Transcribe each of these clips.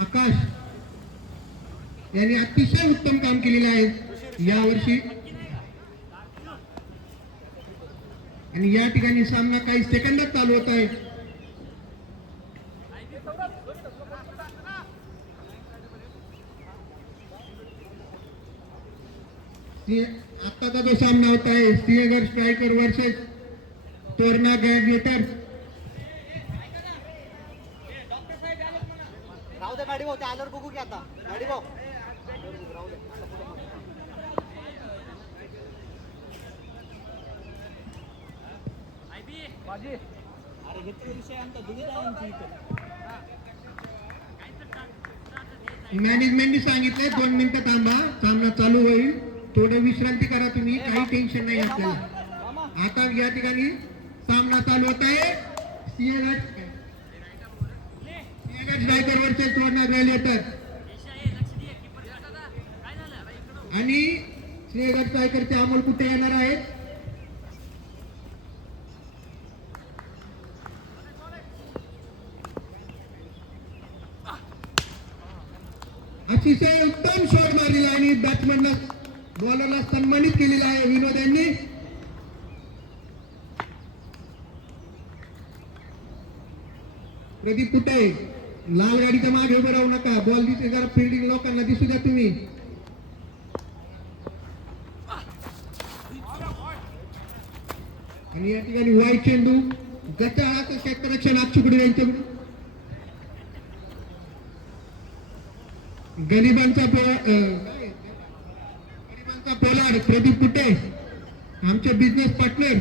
आकाश यांनी अतिशय उत्तम काम केलेलं आहे यावर्षी आणि या ठिकाणी सामना काही सेकंदात चालू होत आहे. आताचा जो सामना होत आहे Sinhagad striker versus Torna gladiator. राहू दे गाडी भाऊ, ते आल्यावर बघू की आता गाडी भाऊ. मॅनेजमेंटने सांगितलंय 2 मिनिटं थांबा, सामना चालू होईल, थोडं विश्रांती करा तुम्ही, काही टेन्शन नाही आपल्याला. आता या ठिकाणी सामना चालू होत आहे Sinhagad striker versus Torna gladiator आणि सिंहगड स्ट्रायकरचे अमोल कुठे येणार आहेत. अतिशय उत्तम शॉट मारलेला आणि बॅट्समनला बॉलरला सन्मानित केलेला आहे विनोद यांनी. प्रदीप कुठे लाल गाडीच्या मागे उभे राहू नका, बॉल दिसे जरा फिल्डिंग लोकांना दिसू द्या तुम्ही. आणि या ठिकाणी वाईट चेंडू गटाळाचं क्षेत्ररक्षण अक्षुकडे यांच्याकडून. गरिबांचा पोलाड प्रदीप कुटे आमचे बिझनेस पार्टनर.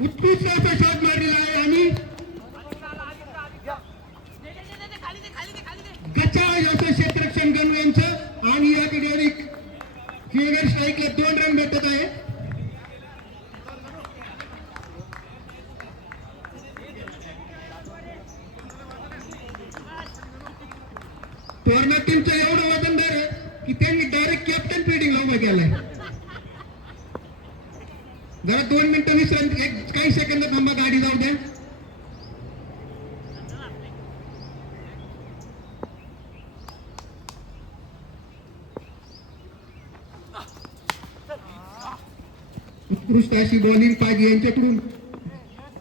उत्कृष्ट असा शॉट मारलेला आहे आणि गचाळ असं क्षेत्ररक्षण गणू यांचं. आणि याकडे सिंहगड स्ट्राईकला 2 रन भेटत आहे. तोरणा टीमचं एवढं वजनदार आहे की त्यांनी डायरेक्ट कॅप्टन फिल्डिंगला उभा केलाय. जरा 2 मिनिटं विश्रांती, काही सेकंद थांबा, गाडी जाऊ द्या. उत्कृष्ट अशी बॉलिंग पाहिजे यांच्याकडून.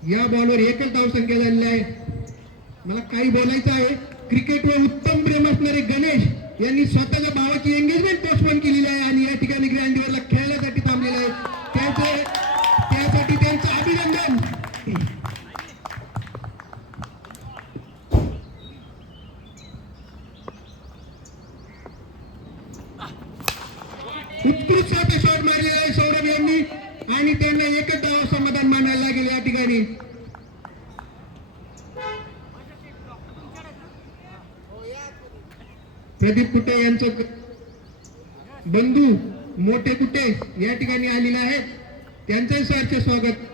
या बॉलवर एकच धावसंख्या झालेली आहे. मला काही बोलायचं आहे. क्रिकेटवर उत्तम प्रेम असणारे गणेश यांनी स्वतःच्या भावाची एंगेजमेंट पोस्टपोन केलेली आहे आणि या ठिकाणी ग्रँडिवरला खेळण्यासाठी थांबलेले आहे. त्यासाठी त्यांचं अभिनंदन. उत्कृष्ट असा शॉट मारलेला आहे सौरभ यांनी आणि त्यांना एकच धाव समाधान मानायला लागेल या ठिकाणी. प्रदीप कुटे यांचं बंधू मोठे कुटे या ठिकाणी आलेले आहेत, त्यांचं सहर्ष स्वागत.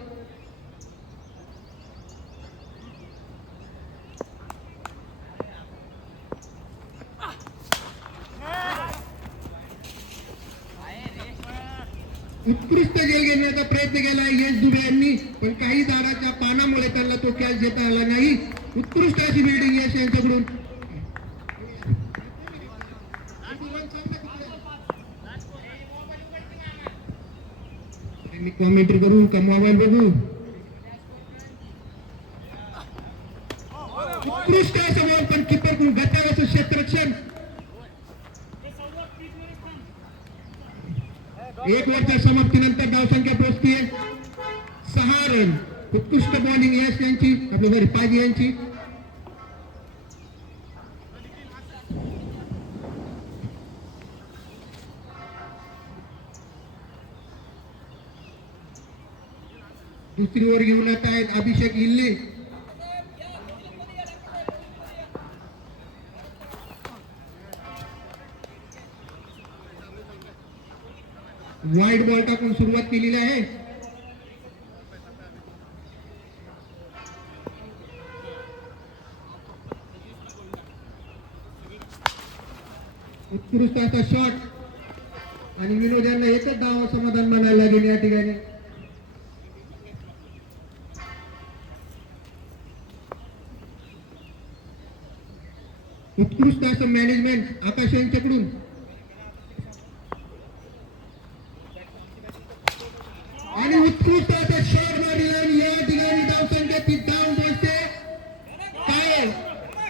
उत्कृष्ट जेल घेण्याचा प्रयत्न केला यश दुबे यांनी, पण काही झाडाच्या पानामुळे त्यांना तो कॅच देता आला नाही. उत्कृष्ट अशी बिल्डिंग यश यांच्याकडून. मी कॉमेंट्री करू का मोबाईल बघू. उत्कृष्ट असं बॉल, पण किपर कडून गटाराचं क्षेत्ररक्षण. 1 ओव्हरच्या समाप्तीनंतर धावसंख्या पोहोचतीये 6 रन. उत्कृष्ट बॉलिंग यश यांची, आपल्या पाजी यांची. दुसरी ओव्हर घेऊन येत आहेत अभिषेक इल्ले. वाईड बॉल टाकून सुरुवात केलेली आहे. उत्कृष्ट असा शॉट आणि विनोद यांना एकच धाव समाधान मानायला लागेल या ठिकाणी. उत्कृष्ट असं मॅनेजमेंट आकाश यांच्याकडून. आणि उत्कृष्ट असं शॉट मारलेला आणि या ठिकाणी धावसंख्या ती धाव पोहोचते काय.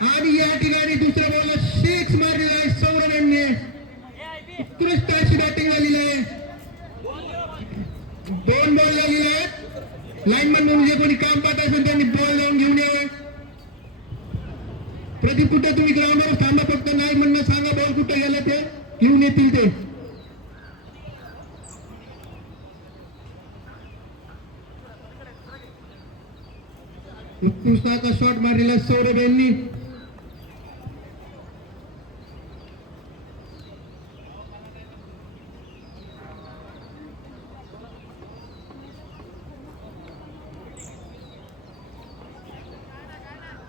आणि या ठिकाणी दुसऱ्या बॉलला सिक्स मारलेला आहे सौरभ यांनी. उत्कृष्ट अशी बॅटिंग झालेली आहे. 2 बॉल लागलेले आहेत. लाईनमन म्हणून जे कोणी काम पाहत असेल त्यांनी बॉल लावून घेऊन यावं. प्रदीप कुठे तुम्ही ग्राउंडवर थांबा, फक्त नाही म्हणणं सांगा बॉल कुठे गेला ते घेऊन येतील ते. उत्कृष्टाचा शॉट मारलेला सौरभ यांनी.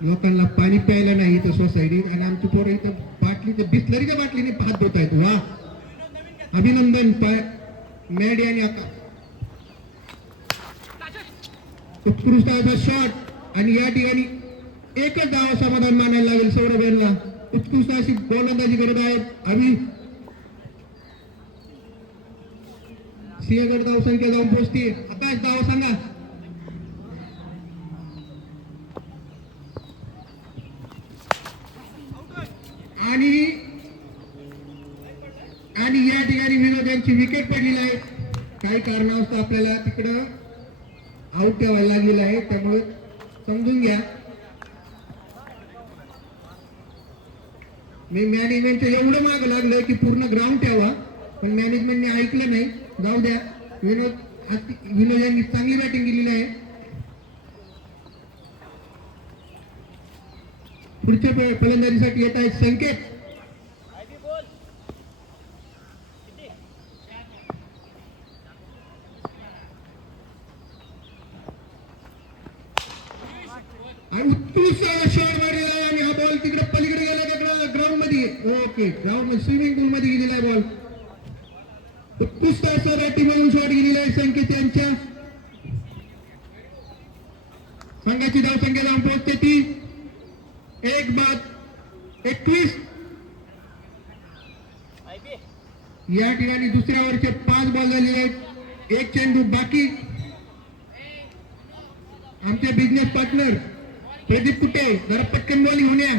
लोकांना पाणी प्यायला नाही इथं सोसायटीत आणि आमची पोरं इथं बाटलीच्या बिस्लरीच्या बाटलीने हात धुत आहेत. वा, अभिनंदन मॅडी आणि आका. उत्कृष्ट असा शॉट आणि या ठिकाणी एकच धाव समाधान मानायला लागेल सौरभ यांना. उत्कृष्ट अशी गोलंदाजी करत आहेत अभि. सिंहगड धाव संख्या जाऊन पोहोचते. आकाश धाव सांगा. आणि या ठिकाणी विनोद यांची विकेट पडलेली आहे. काही कारणास्तव आपल्याला तिकडं आउट ठेवायला लागलेलं आहे, त्यामुळे समजून घ्या. मी मॅनेजमेंटचं एवढं मागं लागलं की पूर्ण ग्राउंड ठेवा, पण मॅनेजमेंटने ऐकलं नाही. जाऊ द्या. विनोद यांनी चांगली बॅटिंग केलेली आहे. पुढच्या फलंदाजीसाठी येत आहेत संकेत. आणि उत्कृष्ट शॉट मारलेला आहे आणि हा बॉल तिकडे पलीकडे गेला का ग्राउंड मध्ये. ओके, ग्राउंड मध्ये स्विमिंग पूल मध्ये गेलेला आहे बॉल. उत्कृष्ट असं बॅटिंग मधून शॉट गेलेला आहे संकेत यांच्या. संघाची धावसंख्या जाऊन पोहोचते ती 1-21. या ठिकाणी दुसऱ्या ओव्हरचे 5 बॉल झालेले आहेत. 1 चेंडू बाकी. आमचे बिझनेस पार्टनर प्रदीप कुटे जरा पटकन बॉल घेऊन या.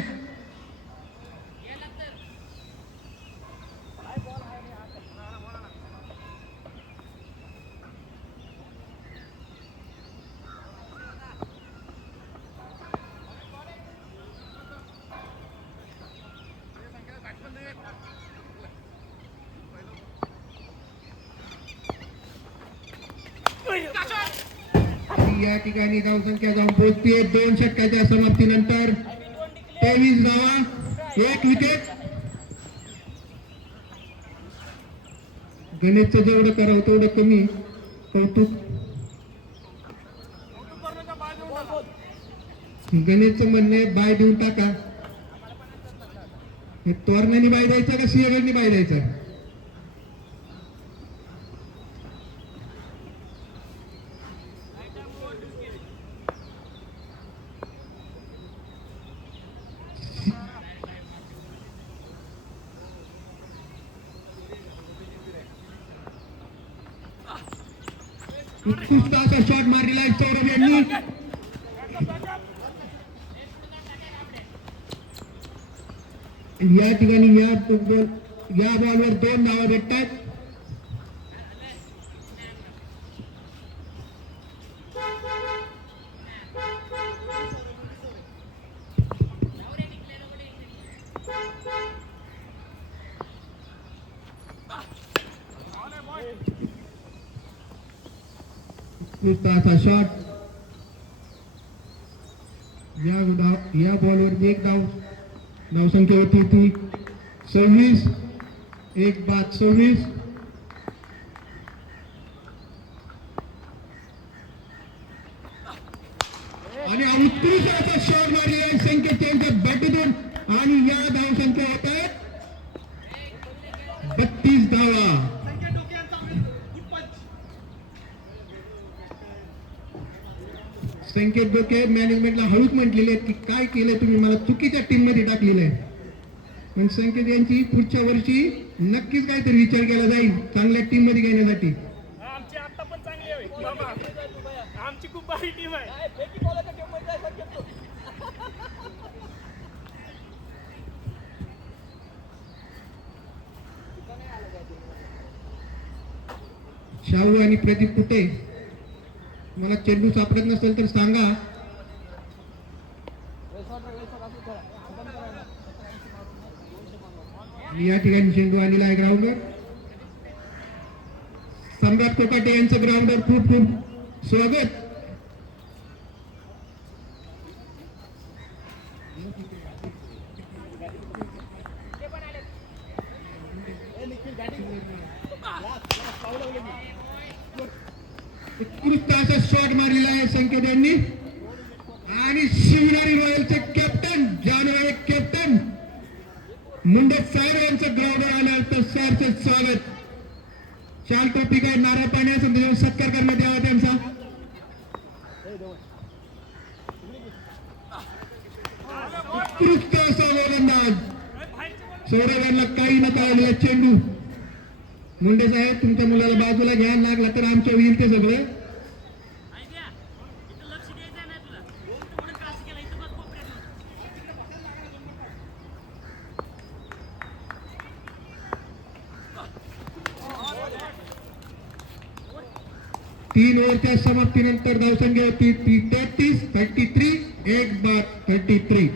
या ठिकाणी धावसंख्या जाऊन पोहोचते 2 षटकाच्या समाप्तीनंतर 23 धावा, 1 विकेट. गणेशचं जेवढं करावं तेवढं कमी. कौतुक. गणेशचं म्हणणे बाय देऊन टाका. हे तोरणाने बाय द्यायचा का सिंहगडनी बाय द्यायचा. उत्कृष्ट असा शॉट मारलेला आहे सौरभ यांनी. या ठिकाणी या बॉलवर 2 धावा भेटतात. असा शॉट. या बॉलवर 1 धाव. धावसंख्या होती ती 26. 1-26. आणि उत्कृष्ट असा शॉट मारलेला आहे संकेत यांच्या बॅटीतून आणि या धावसंख्या होत आहेत 32 धावा. संकेत डोके मॅनेजमेंटला हळूच म्हटलेले की काय केलंय तुम्ही, मला चुकीच्या टीम मध्ये टाकलेलं आहे. पण संकेत यांची पुढच्या वर्षी नक्कीच काहीतरी विचार केला जाईल चांगल्या टीम मध्ये घेण्यासाठी. आमची आता पण चांगली आहे बाबा. आमची खूप भारी टीम आहे. शाहू आणि प्रदीप कुठे? मला चेंडू सापडत नसेल तर सांगा. या ठिकाणी चेंडू आलेला आहे ग्राउंडवर. सम्राट कोकाटे यांचं ग्राउंडवर खूप खूप स्वागत. उत्कृष्ट असा शॉट मारलेला आहे संकेत यांनी आणि शिवनेरी रॉयलचे कॅप्टन जानवे कॅप्टन मुंडे साहेब यांचं ग्राउंडवर आलं तर सरचे स्वागत. शाल टोपी काय नारळ पाणी असेल त्याच्यावर सत्कार करण्यात यावा त्यांचा. उत्कृष्ट असा गोलंदाज सौरभ यांना काही न टाळलेला चेंडू. मुंडे साहेब तुमच्या मुलाला बाजूला घ्या, लागला तर आमच्या होईल ते सगळं. तीन ओव्हरच्या समाप्तीनंतर धावसंख्या होती 33 एक बाद 33.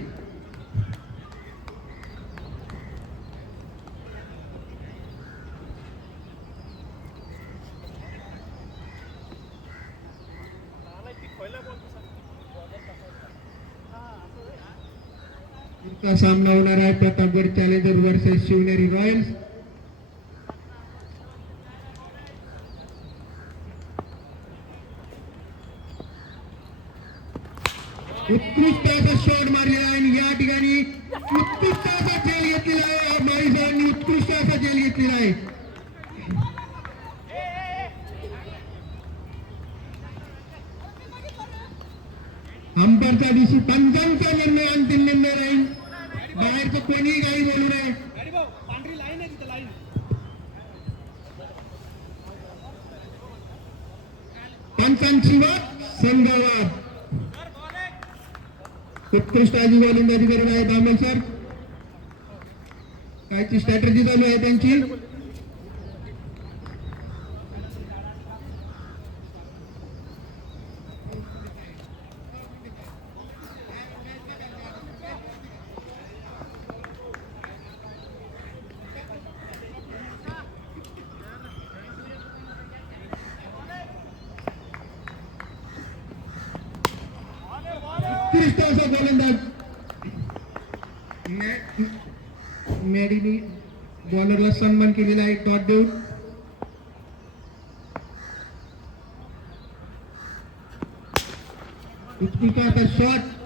पुढचा सामना होणार आहे Pratapgad Challenger versus Shivneri Royals. उत्कृष्ट असा शॉट मारलेला आहे आणि या ठिकाणी उत्कृष्ट असा झेल घेतलेला आहे. माळीसरांनी उत्कृष्ट असा झेल घेतलेला आहे. अंपायरचा दिवशी पंचांचा निर्णय अंतिम निर्णय राहील. बाहेरचं कोणीही काही बोलू नये. पंचांची वाद संघवाद. उत्कृष्ट आजी गोलंदाजी करत आहे दामन सर. कायची स्ट्रॅटेजी चालू आहे त्यांची. उत्कृष्ट असा गोलंदाज मॅडीनी बॉलरला सन्मान केलेला आहे डॉट देऊन. उत्कृष्ट असा शॉट